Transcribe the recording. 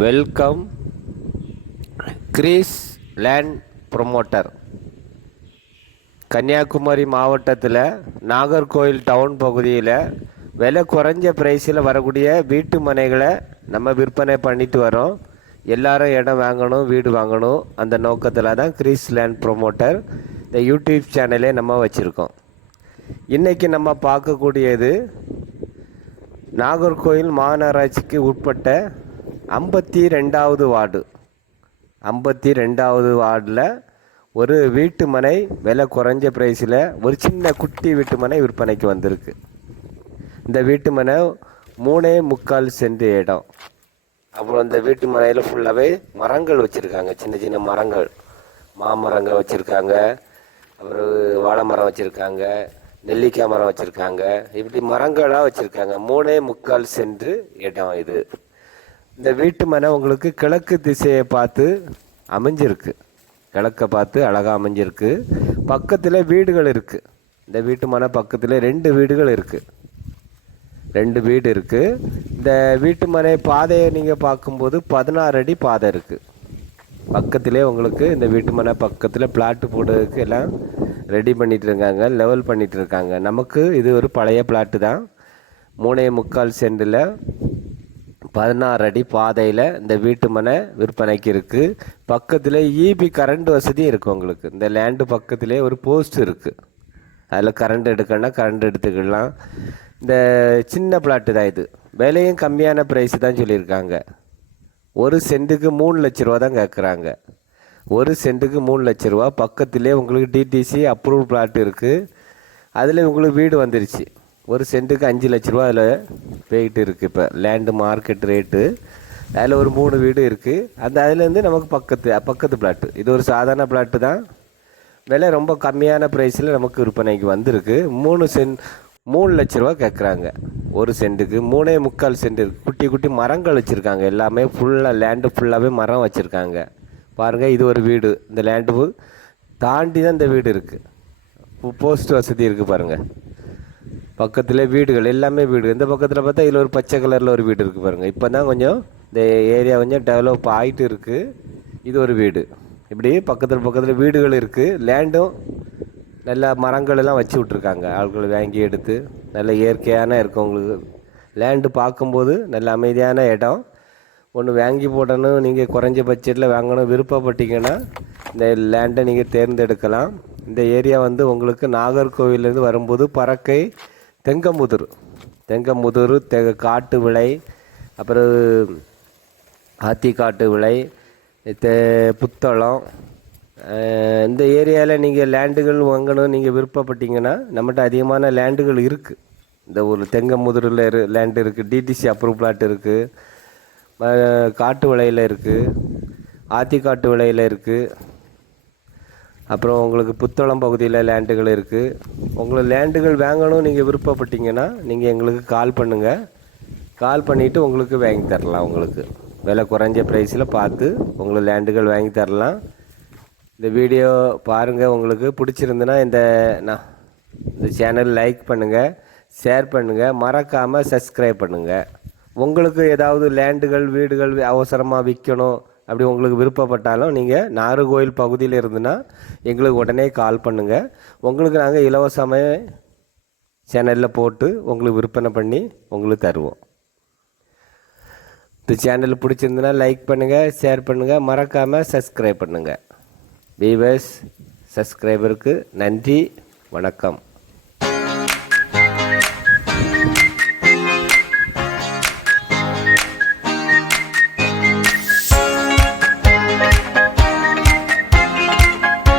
Welcome Greece land promoter. Kanyakumari மாவட்டத்தில் Nagercoil down பகுதியில் விலை குறைஞ்ச ப்ரைஸில் வரக்கூடிய வீட்டு மனைகளை நம்ம விற்பனை பண்ணிட்டு வரோம். எல்லாரும் இடம் வாங்கணும், வீடு வாங்கணும், அந்த நோக்கத்தில் தான் கிரீஸ் லேண்ட் ப்ரொமோட்டர் இந்த யூடியூப் சேனலே நம்ம வச்சுருக்கோம். இன்றைக்கி நம்ம பார்க்கக்கூடியது நாகர்கோவில் மாநகராட்சிக்கு உட்பட்ட 52வது வார்டு. 52வது வார்டில் ஒரு வீட்டு மனை விலை குறைஞ்ச ப்ரைஸில் ஒரு சின்ன குட்டி வீட்டு மனை விற்பனைக்கு வந்திருக்கு. இந்த வீட்டு மனை 3.25 சென்ட் இடம். அப்புறம் இந்த வீட்டு மனையில் ஃபுல்லாகவே மரங்கள் வச்சுருக்காங்க, சின்ன சின்ன மரங்கள், மாமரங்கள் வச்சுருக்காங்க, அப்புறம் வாழை மரம் வச்சுருக்காங்க, நெல்லிக்காய் மரம் வச்சுருக்காங்க, இப்படி மரங்களாக வச்சுருக்காங்க. 3.25 சென்ட் இடம் இது. இந்த வீட்டு மனை உங்களுக்கு கிழக்கு திசையை பார்த்து அமைஞ்சிருக்கு, கிழக்கை பார்த்து அழகாக அமைஞ்சிருக்கு. பக்கத்தில் வீடுகள் இருக்குது. இந்த வீட்டு மனை பக்கத்தில் 2 வீடுகள் இருக்குது, 2 வீடு இருக்குது. இந்த வீட்டு மனை பாதையை நீங்கள் பார்க்கும்போது 16 அடி பாதை இருக்குது. பக்கத்திலே உங்களுக்கு இந்த வீட்டு மனை பக்கத்தில் பிளாட்டு போடுறதுக்கு எல்லாம் ரெடி பண்ணிகிட்டு இருக்காங்க, லெவல் பண்ணிகிட்டு இருக்காங்க. நமக்கு இது ஒரு பழைய பிளாட்டு தான். 3.25 சென்டில் 16 அடி பாதையில் இந்த வீட்டு மனை விற்பனைக்கு இருக்குது. பக்கத்தில் இபி கரண்ட் வசதியும் இருக்குது உங்களுக்கு. இந்த லேண்டு பக்கத்திலே ஒரு போஸ்ட் இருக்குது, அதில் கரண்ட் எடுக்கணும்னா கரண்ட் எடுத்துக்கலாம். இந்த சின்ன பிளாட்டு தான் இது. விலையும் கம்மியான ப்ரைஸ் தான் சொல்லியிருக்காங்க. 1 சென்ட்டுக்கு 3 லட்ச ரூபா தான் கேட்குறாங்க. 1 சென்ட்டுக்கு 3 லட்ச ரூபா. பக்கத்திலே உங்களுக்கு டிடிசி அப்ரூவ் பிளாட் இருக்குது. அதில் உங்களுக்கு வீடு வந்துருச்சு. 1 சென்ட்டுக்கு 5 லட்ச ரூபா அதில் போய்கிட்டு இருக்குது. இப்போ லேண்டு மார்க்கெட் ரேட்டு அதில் ஒரு 3 வீடு இருக்குது. அதுலேருந்து நமக்கு பக்கத்து பிளாட்டு. இது ஒரு சாதாரண பிளாட்டு தான். விலை ரொம்ப கம்மியான ப்ரைஸில் நமக்கு விற்பனைக்கு வந்திருக்கு. 3 லட்ச ரூபா கேட்குறாங்க 1 சென்ட்டுக்கு. 3.25 சென்ட் இருக்குது. குட்டி குட்டி மரங்கள் வச்சுருக்காங்க, எல்லாமே ஃபுல்லாக லேண்டு ஃபுல்லாகவே மரம் வச்சுருக்காங்க. பாருங்கள், இது ஒரு வீடு. இந்த லேண்டு தாண்டி தான் இந்த வீடு இருக்குது. போஸ்ட் வசதி இருக்குது பாருங்கள். பக்கத்தில் வீடுகள் எல்லாமே வீடு. இந்த பக்கத்தில் பார்த்தா இதில் ஒரு பச்சை கலரில் ஒரு வீடு இருக்குது பாருங்கள். இப்போ தான் கொஞ்சம் இந்த ஏரியா கொஞ்சம் டெவலப் ஆகிட்டு இருக்குது. இது ஒரு வீடு. இப்படி பக்கத்தில் வீடுகள் இருக்குது. லேண்டும் நல்லா மரங்கள் எல்லாம் வச்சு விட்ருக்காங்க. ஆட்கள் வாங்கி எடுத்து நல்ல இயற்கையான இருக்கும். உங்களுக்கு லேண்டு பார்க்கும்போது நல்ல அமைதியான இடம். ஒன்று வாங்கி போடணும், நீங்கள் குறைஞ்ச பட்ஜெட்டில் வாங்கணும் விருப்பப்பட்டீங்கன்னா இந்த லேண்டை நீங்கள் தேர்ந்தெடுக்கலாம். இந்த ஏரியா உங்களுக்கு நாகர்கோவிலேருந்து வரும்போது பறக்கை, தெங்கமுதூர், காட்டு விளை, அப்புறம் ஆத்திக்காட்டு விளை, புத்தளம், இந்த ஏரியாவில் நீங்கள் லேண்டுகள் வாங்கணும் நீங்கள் விருப்பப்பட்டீங்கன்னா நம்மகிட்ட அதிகமான லேண்டுகள் இருக்குது. இந்த ஊரில் தெங்கமுதூரில் லேண்டு இருக்குது, டிடிசி அப்ரூவ் பிளாட் இருக்குது, காட்டு விளையில் இருக்குது, ஆத்திக்காட்டு விளையில் இருக்குது, அப்புறம் உங்களுக்கு புத்தளம் பகுதியில் லேண்டுகள் இருக்குது. உங்களுக்கு லேண்டுகள் வாங்கணும் நீங்கள் விருப்பப்பட்டீங்கன்னா நீங்கள் எங்களுக்கு கால் பண்ணுங்கள். கால் பண்ணிவிட்டு உங்களுக்கு வாங்கி தரலாம். உங்களுக்கு விலை குறைஞ்ச ப்ரைஸில் பார்த்து உங்களுக்கு லேண்டுகள் வாங்கி தரலாம். இந்த வீடியோ பாருங்கள், உங்களுக்கு பிடிச்சிருந்துன்னா இந்த சேனல் லைக் பண்ணுங்கள், ஷேர் பண்ணுங்கள், மறக்காமல் சப்ஸ்கிரைப் பண்ணுங்கள். உங்களுக்கு ஏதாவது லேண்டுகள் வீடுகள் அவசரமாக விற்கணும் அப்படி உங்களுக்கு விருப்பப்பட்டாலும் நீங்கள் நாகர்கோவில் பகுதியில் இருந்துன்னா எங்களுக்கு உடனே கால் பண்ணுங்கள். உங்களுக்கு நாங்கள் இலவசமாக சேனலில் போட்டு உங்களுக்கு விற்பனை பண்ணி உங்களுக்கு தருவோம். இந்த சேனல் பிடிச்சிருந்துன்னா லைக் பண்ணுங்கள், ஷேர் பண்ணுங்கள், மறக்காமல் சப்ஸ்கிரைப் பண்ணுங்கள். வியூவர்ஸ், சப்ஸ்கிரைபருக்கு நன்றி, வணக்கம்.